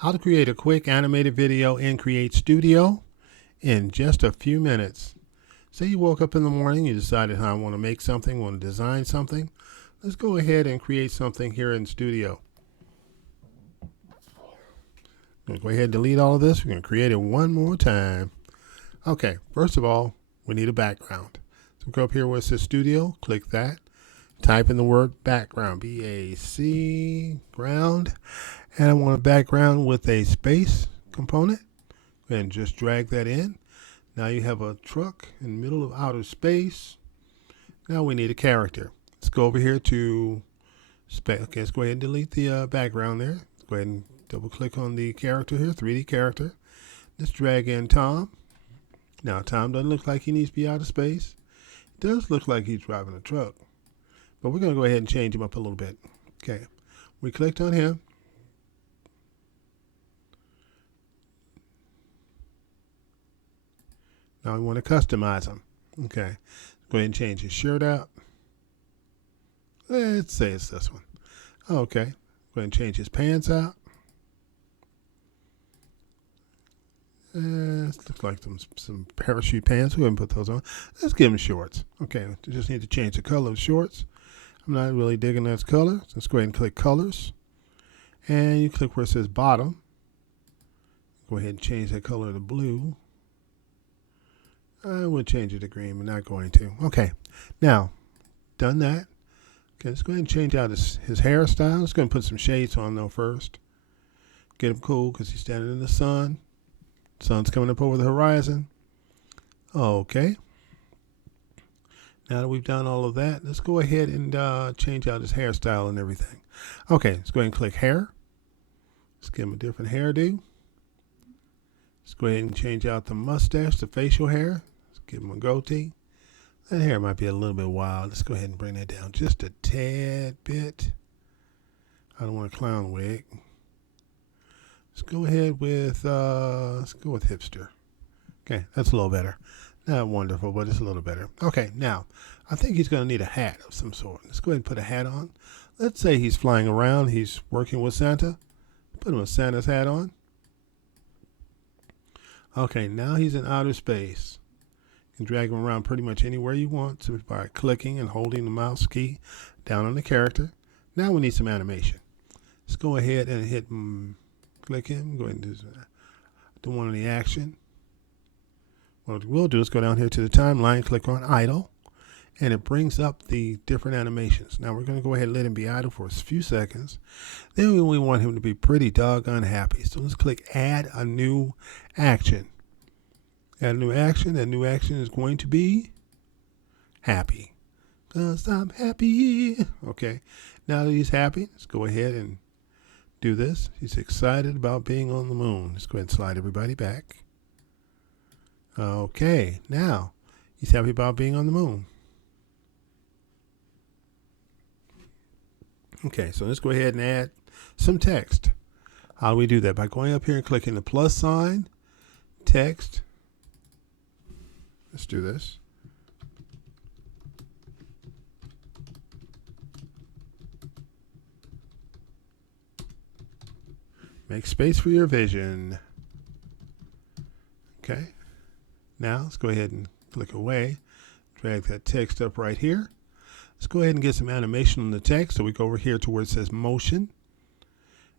How to create a quick animated video in Create Studio in just a few minutes. Say you woke up in the morning, you decided, I want to make something, want to design something. Let's go ahead and create something here in Studio. I'm going to go ahead and delete all of this. We're going to create it one more time. Okay, first of all, we need a background. So go up here where it says Studio, click that. Type in the word background, B-A-C, ground. And I want a background with a space component. Go ahead and just drag that in. Now you have a truck in the middle of outer space. Now we need a character. Let's go over here to space. Okay, let's go ahead and delete the background there. Let's go ahead and double click on the character here, 3D character. Let's drag in Tom. Now Tom doesn't look like he needs to be out of space. It does look like he's driving a truck. But we're going to go ahead and change him up a little bit. Okay, we clicked on him. Now we want to customize him. Okay, go ahead and change his shirt out. Let's say it's this one. Okay, go ahead and change his pants out. Looks like some parachute pants. We haven't put those on. Let's give him shorts. Okay, we just need to change the color of shorts. I'm not really digging that color. So let's go ahead and click colors. And you click where it says bottom. Go ahead and change that color to blue. I would change it to green, but not going to. Okay, now, done that. Okay, let's go ahead and change out his hairstyle. Let's go and put some shades on though first. Get him cool because he's standing in the sun. Sun's coming up over the horizon. Okay. Now that we've done all of that, let's go ahead and change out his hairstyle and everything. Okay, let's go ahead and click hair. Let's give him a different hairdo. Let's go ahead and change out the mustache, the facial hair. Let's give him a goatee. That hair might be a little bit wild. Let's go ahead and bring that down just a tad bit. I don't want a clown wig. Let's go ahead with hipster. Okay, that's a little better. Not wonderful, but it's a little better. Okay, now, I think he's going to need a hat of some sort. Let's go ahead and put a hat on. Let's say he's flying around. He's working with Santa. Put him a Santa's hat on. Okay, now he's in outer space. You can drag him around pretty much anywhere you want simply by clicking and holding the mouse key down on the character. Now we need some animation. Let's go ahead and hit click him. Go ahead and do one on the action. What we'll do is go down here to the timeline, click on idle, and it brings up the different animations. Now we're going to go ahead and let him be idle for a few seconds. Then we want him to be pretty doggone happy. So let's click add a new action. Add a new action. That new action is going to be happy. 'Cause I'm happy. Okay. Now that he's happy, let's go ahead and do this. He's excited about being on the moon. Let's go ahead and slide everybody back. Okay, now he's happy about being on the moon. Okay, so let's go ahead and add some text. How do we do that? By going up here and clicking the plus sign, text. Let's do this. Make space for your vision. Okay. Now let's go ahead and click away. Drag that text up right here. Let's go ahead and get some animation on the text. So we go over here to where it says motion.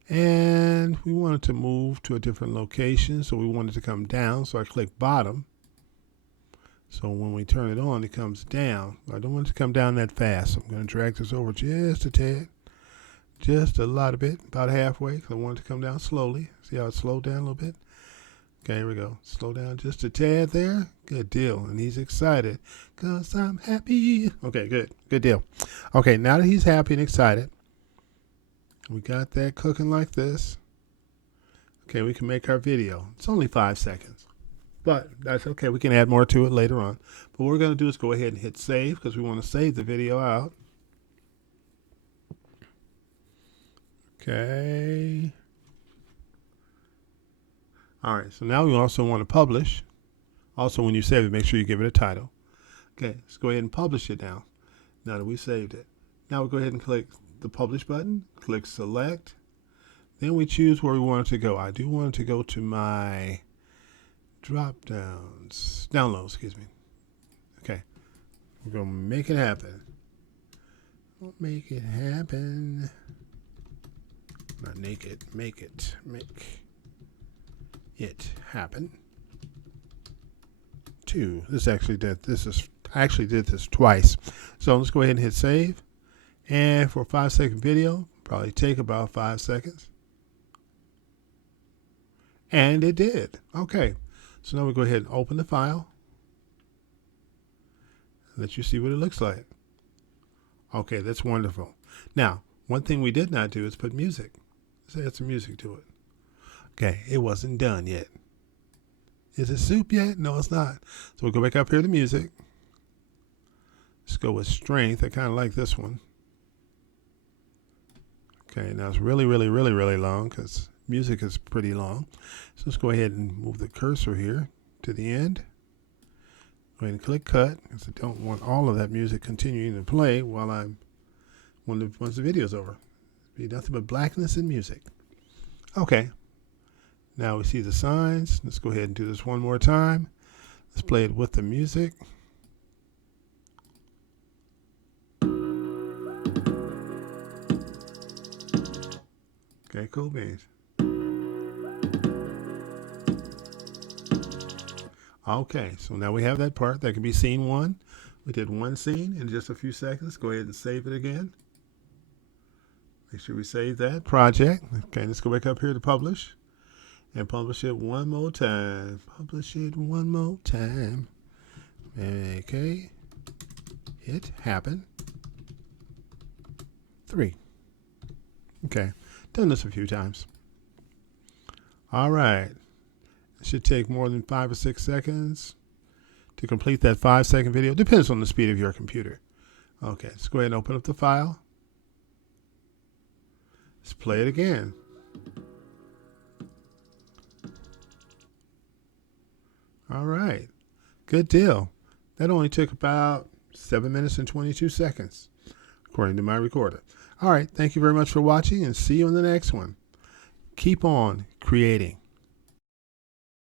And we want it to move to a different location. So we want it to come down. So I click bottom. So when we turn it on, it comes down. I don't want it to come down that fast. So I'm going to drag this over just a tad. Just a lot of bit, about halfway, because I want it to come down slowly. See how it slowed down a little bit? Okay, here we go. Slow down just a tad there. Good deal. And he's excited because I'm happy. Okay, good. Good deal. Okay, now that he's happy and excited, we got that cooking like this. Okay, we can make our video. It's only 5 seconds, but that's okay. We can add more to it later on. But what we're going to do is go ahead and hit save because we want to save the video out. Okay. All right, so now we also want to publish. Also, when you save it, make sure you give it a title. Okay, let's go ahead and publish it now. Now that we saved it. Now we'll go ahead and click the publish button. Click select. Then we choose where we want it to go. I do want it to go to my downloads, excuse me. Okay, we're going to make it happen. We'll make it happen. Not naked, make it happen. 2. I actually did this twice. So let's go ahead and hit save. And for a 5-second video, probably take about 5 seconds. And it did. Okay. So now we go ahead and open the file. Let you see what it looks like. Okay, that's wonderful. Now, one thing we did not do is put music. Let's add some music to it. Okay, it wasn't done yet. Is it soup yet? No, it's not. So we'll go back up here to music. Let's go with strength. I kind of like this one. Okay, now it's really, really, really, really long because music is pretty long. So let's go ahead and move the cursor here to the end. Go ahead and click cut because I don't want all of that music continuing to play while once the video's over. Be nothing but blackness and music. Okay. Now we see the signs. Let's go ahead and do this one more time. Let's play it with the music. Okay, cool beans. Okay, so now we have that part. That can be scene 1. We did one scene in just a few seconds. Go ahead and save it again. Make sure we save that project. Okay, let's go back up here to publish. And publish it one more time. Publish it one more time. Okay. It happened. 3. Okay. Done this a few times. All right. It should take more than 5 or 6 seconds to complete that 5-second video. Depends on the speed of your computer. Okay. Let's go ahead and open up the file. Let's play it again. All right. Good deal. That only took about 7 minutes and 22 seconds, according to my recorder. All right. Thank you very much for watching, and see you in the next one. Keep on creating.